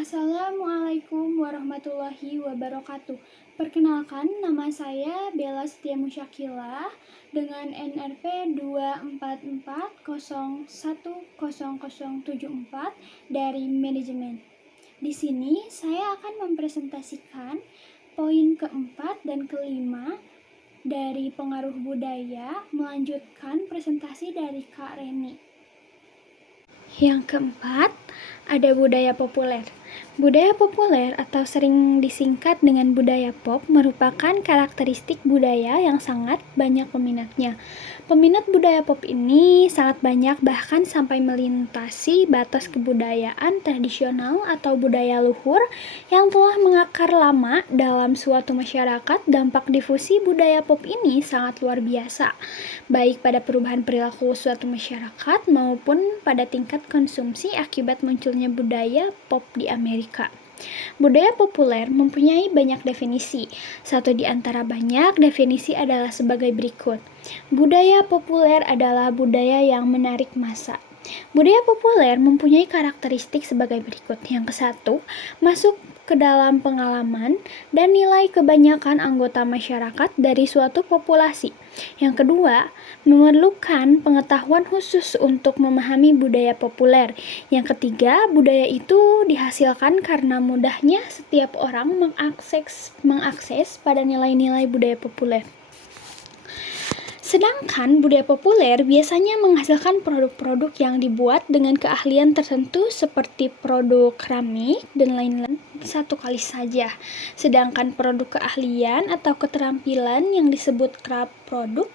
Assalamualaikum warahmatullahi wabarakatuh. Perkenalkan, nama saya Bella Setia Musyakila dengan NRP 244010074 dari manajemen. Di sini saya akan mempresentasikan poin keempat dan kelima dari pengaruh budaya, melanjutkan presentasi dari Kak Reni. Yang keempat, ada budaya populer. Budaya populer atau sering disingkat dengan budaya pop merupakan karakteristik budaya yang sangat banyak peminatnya. Peminat budaya pop ini sangat banyak, bahkan sampai melintasi batas kebudayaan tradisional atau budaya luhur yang telah mengakar lama dalam suatu masyarakat. Dampak difusi budaya pop ini sangat luar biasa, baik pada perubahan perilaku suatu masyarakat maupun pada tingkat konsumsi akibat munculnya budaya pop di Amerika. Budaya populer mempunyai banyak definisi. Satu di antara banyak definisi adalah sebagai berikut. Budaya populer adalah budaya yang menarik massa. Budaya populer mempunyai karakteristik sebagai berikut. Yang ke-1, masuk ke dalam pengalaman dan nilai kebanyakan anggota masyarakat dari suatu populasi. Yang kedua, memerlukan pengetahuan khusus untuk memahami budaya populer. Yang ketiga, budaya itu dihasilkan karena mudahnya setiap orang mengakses pada nilai-nilai budaya populer. Sedangkan budaya populer biasanya menghasilkan produk-produk yang dibuat dengan keahlian tertentu seperti produk keramik dan lain-lain satu kali saja. Sedangkan produk keahlian atau keterampilan yang disebut craft produk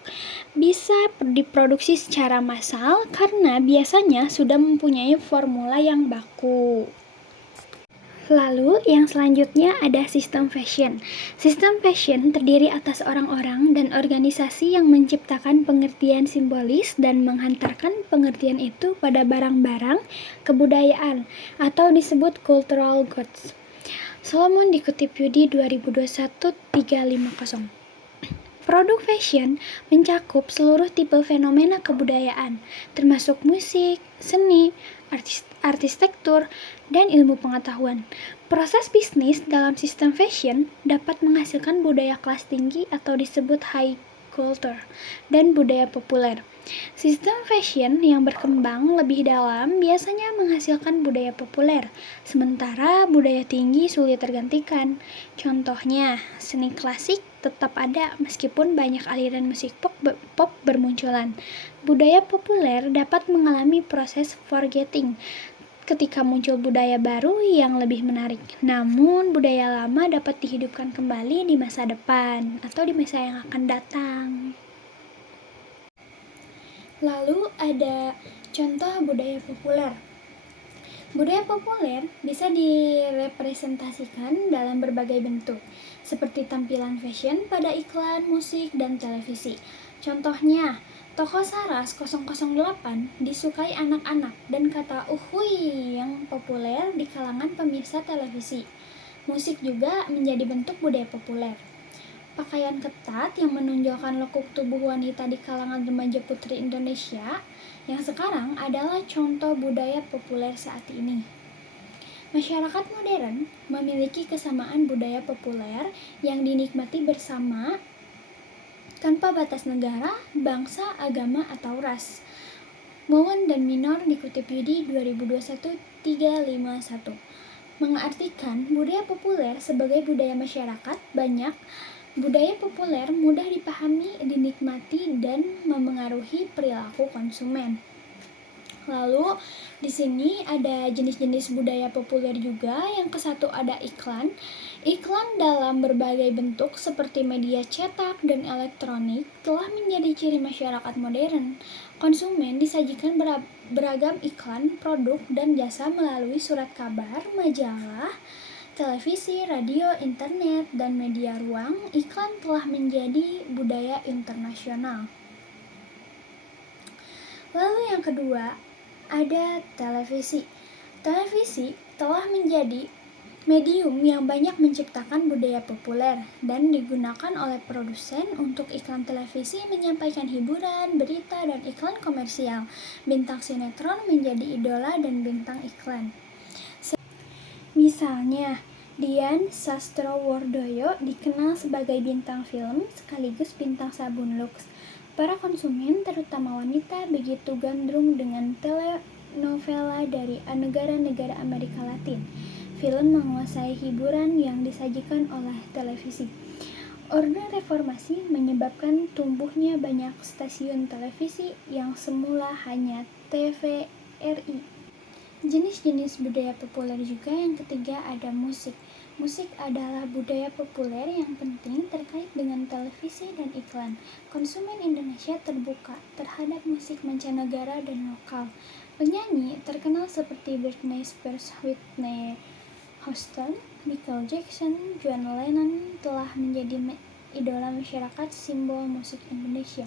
bisa diproduksi secara massal karena biasanya sudah mempunyai formula yang baku. Lalu yang selanjutnya ada sistem fashion. Sistem fashion terdiri atas orang-orang dan organisasi yang menciptakan pengertian simbolis dan menghantarkan pengertian itu pada barang-barang kebudayaan atau disebut cultural goods. Solomon dikutip Yudi 2021-350. Produk fashion mencakup seluruh tipe fenomena kebudayaan, termasuk musik, seni, arsitektur, dan ilmu pengetahuan. Proses bisnis dalam sistem fashion dapat menghasilkan budaya kelas tinggi atau disebut high culture dan budaya populer. Sistem fashion yang berkembang lebih dalam biasanya menghasilkan budaya populer, sementara budaya tinggi sulit tergantikan. Contohnya, seni klasik tetap ada meskipun banyak aliran musik pop bermunculan. Budaya populer dapat mengalami proses forgetting ketika muncul budaya baru yang lebih menarik. Namun, budaya lama dapat dihidupkan kembali di masa depan atau di masa yang akan datang. Lalu ada contoh budaya populer. Budaya populer bisa direpresentasikan dalam berbagai bentuk, seperti tampilan fashion pada iklan, musik, dan televisi. Contohnya, toko Saras 008 disukai anak-anak dan kata uhuy yang populer di kalangan pemirsa televisi. Musik juga menjadi bentuk budaya populer. Pakaian ketat yang menonjolkan lekuk tubuh wanita di kalangan remaja putri Indonesia yang sekarang adalah contoh budaya populer saat ini. Masyarakat modern memiliki kesamaan budaya populer yang dinikmati bersama tanpa batas negara, bangsa, agama, atau ras. Mowen dan Minor dikutip Yudi 2021-351 mengartikan budaya populer sebagai budaya masyarakat banyak. Budaya populer mudah dipahami, dinikmati, dan memengaruhi perilaku konsumen. Lalu di sini ada jenis-jenis budaya populer juga. Yang ke-1 ada iklan. Iklan dalam berbagai bentuk seperti media cetak dan elektronik telah menjadi ciri masyarakat modern. Konsumen disajikan beragam iklan, produk, dan jasa melalui surat kabar, majalah, televisi, radio, internet, dan media ruang. Iklan telah menjadi budaya internasional. Lalu yang kedua, ada televisi. Televisi telah menjadi medium yang banyak menciptakan budaya populer dan digunakan oleh produsen untuk iklan televisi menyampaikan hiburan, berita, dan iklan komersial. Bintang sinetron menjadi idola dan bintang iklan. Misalnya, Dian Sastrowardoyo dikenal sebagai bintang film sekaligus bintang sabun Lux. Para konsumen, terutama wanita, begitu gandrung dengan telenovela dari negara-negara Amerika Latin. Film menguasai hiburan yang disajikan oleh televisi. Orde Reformasi menyebabkan tumbuhnya banyak stasiun televisi yang semula hanya TVRI. Jenis-jenis budaya populer juga. Yang ketiga ada musik. Musik adalah budaya populer yang penting terkait dengan televisi dan iklan. Konsumen Indonesia terbuka terhadap musik mancanegara dan lokal. Penyanyi terkenal seperti Britney Spears, Whitney Houston, Michael Jackson, John Lennon telah menjadi idola masyarakat, simbol musik Indonesia.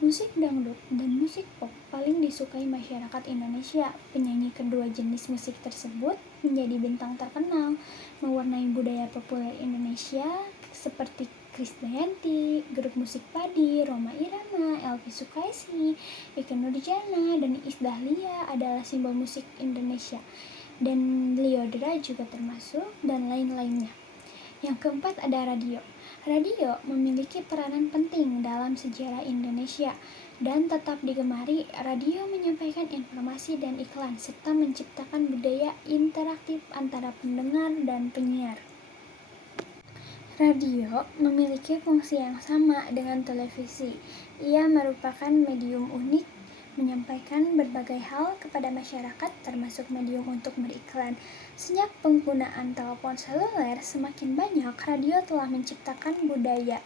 Musik dangdut dan musik pop paling disukai masyarakat Indonesia. Penyanyi kedua jenis musik tersebut menjadi bintang terkenal, mewarnai budaya populer Indonesia seperti Krisdayanti, grup musik Padi, Rhoma Irama, Elvi Sukaesih, Ikke Nurjanah, dan Iis Dahlia adalah simbol musik Indonesia. Dan Lyodra juga termasuk, dan lain-lainnya. Yang keempat ada radio. Radio memiliki peranan penting dalam sejarah Indonesia dan tetap digemari. Radio menyampaikan informasi dan iklan serta menciptakan budaya interaktif antara pendengar dan penyiar. Radio memiliki fungsi yang sama dengan televisi. Ia merupakan medium unik menyampaikan berbagai hal kepada masyarakat, termasuk medium untuk beriklan. Sejak penggunaan telepon seluler semakin banyak, radio telah menciptakan budaya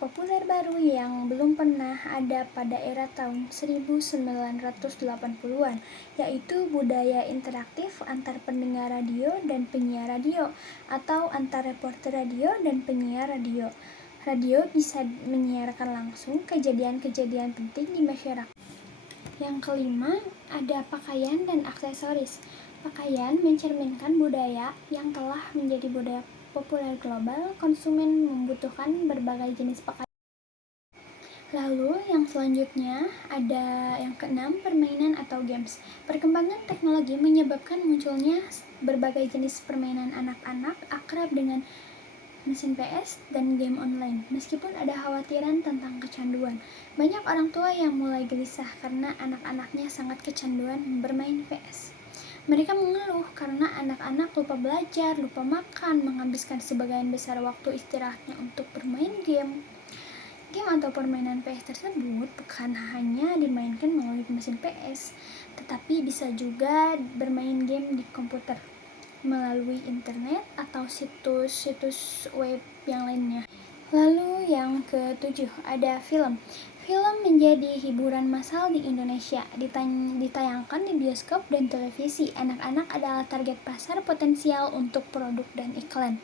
populer baru yang belum pernah ada pada era tahun 1980-an, yaitu budaya interaktif antar pendengar radio dan penyiar radio, atau antar reporter radio dan penyiar radio. Radio bisa menyiarkan langsung kejadian-kejadian penting di masyarakat. Yang kelima, ada pakaian dan aksesoris. Pakaian mencerminkan budaya yang telah menjadi budaya populer global. Konsumen membutuhkan berbagai jenis pakaian. Lalu yang selanjutnya ada yang keenam, permainan atau games. Perkembangan teknologi menyebabkan munculnya berbagai jenis permainan anak-anak akrab dengan mesin PS dan game online. Meskipun ada khawatiran tentang kecanduan, banyak orang tua yang mulai gelisah karena anak-anaknya sangat kecanduan bermain PS. Mereka mengeluh karena anak-anak lupa belajar, lupa makan, menghabiskan sebagian besar waktu istirahatnya untuk bermain game. Game atau permainan PS tersebut bukan hanya dimainkan melalui mesin PS, tetapi bisa juga bermain game di komputer melalui internet atau situs-situs web yang lainnya. Lalu yang ketujuh ada film. Film menjadi hiburan massal di Indonesia, ditayangkan di bioskop dan televisi. Anak-anak adalah target pasar potensial untuk produk dan iklan.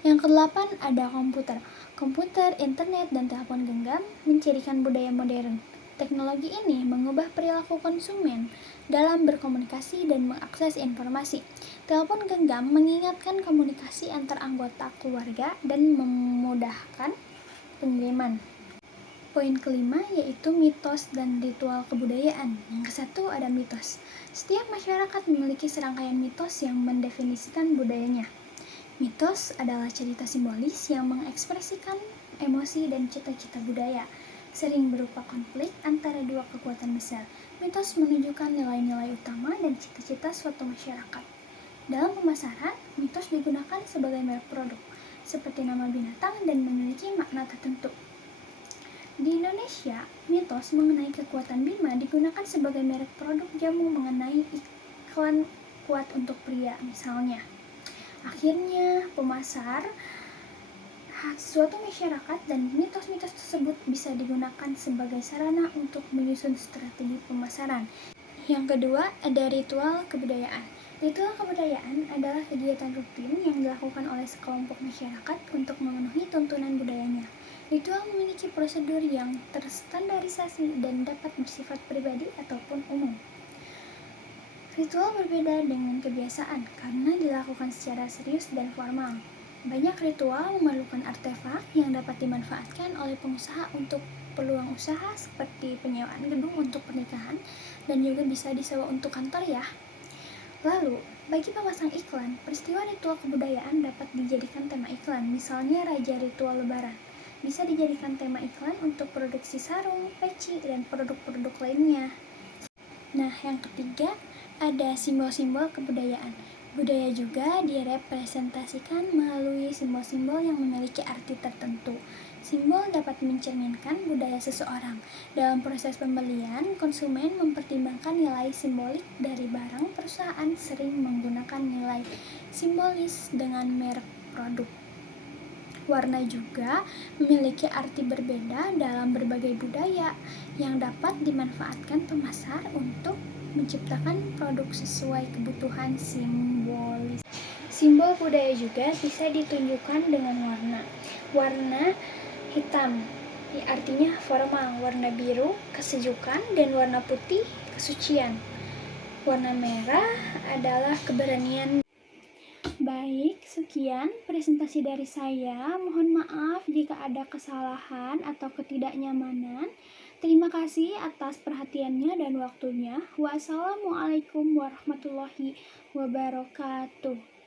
Yang kedelapan ada komputer. Komputer, internet, dan telepon genggam mencirikan budaya modern. Teknologi ini mengubah perilaku konsumen dalam berkomunikasi dan mengakses informasi. Telepon genggam mengingatkan komunikasi antar anggota keluarga dan memudahkan pengiriman. Poin kelima yaitu mitos dan ritual kebudayaan. Yang kesatu ada mitos. Setiap masyarakat memiliki serangkaian mitos yang mendefinisikan budayanya. Mitos adalah cerita simbolis yang mengekspresikan emosi dan cita-cita budaya, sering berupa konflik antara dua kekuatan besar. Mitos menunjukkan nilai-nilai utama dan cita-cita suatu masyarakat. Dalam pemasaran, mitos digunakan sebagai merek produk, seperti nama binatang dan memiliki makna tertentu. Di Indonesia, mitos mengenai kekuatan Bima digunakan sebagai merek produk jamu mengenai iklan kuat untuk pria misalnya. Akhirnya, pemasar suatu masyarakat dan mitos-mitos tersebut bisa digunakan sebagai sarana untuk menyusun strategi pemasaran. Yang kedua, ada ritual kebudayaan. Ritual kebudayaan adalah kegiatan rutin yang dilakukan oleh sekelompok masyarakat untuk memenuhi tuntunan budayanya. Ritual memiliki prosedur yang terstandarisasi dan dapat bersifat pribadi ataupun umum. Ritual berbeda dengan kebiasaan karena dilakukan secara serius dan formal. Banyak ritual memerlukan artefak yang dapat dimanfaatkan oleh pengusaha untuk peluang usaha seperti penyewaan gedung untuk pernikahan dan juga bisa disewa untuk kantor ya. Lalu, Bagi pemasang iklan, peristiwa ritual kebudayaan dapat dijadikan tema iklan, misalnya Raja Ritual Lebaran. Bisa dijadikan tema iklan untuk produksi sarung, peci, dan produk-produk lainnya. Nah, yang ketiga, ada simbol-simbol kebudayaan. Budaya juga direpresentasikan melalui simbol-simbol yang memiliki arti tertentu. Simbol dapat mencerminkan budaya seseorang. Dalam proses pembelian, konsumen mempertimbangkan nilai simbolik dari barang. Perusahaan sering menggunakan nilai simbolis dengan merek produk. Warna juga memiliki arti berbeda dalam berbagai budaya yang dapat dimanfaatkan pemasar untuk menciptakan produk sesuai kebutuhan simbolis. Simbol budaya juga bisa ditunjukkan dengan warna. Warna hitam artinya formal, warna biru kesejukan, dan warna putih kesucian. Warna merah adalah keberanian. Baik, sekian presentasi dari saya. Mohon maaf jika ada kesalahan atau ketidaknyamanan. Terima kasih atas perhatiannya dan waktunya. Wassalamualaikum warahmatullahi wabarakatuh.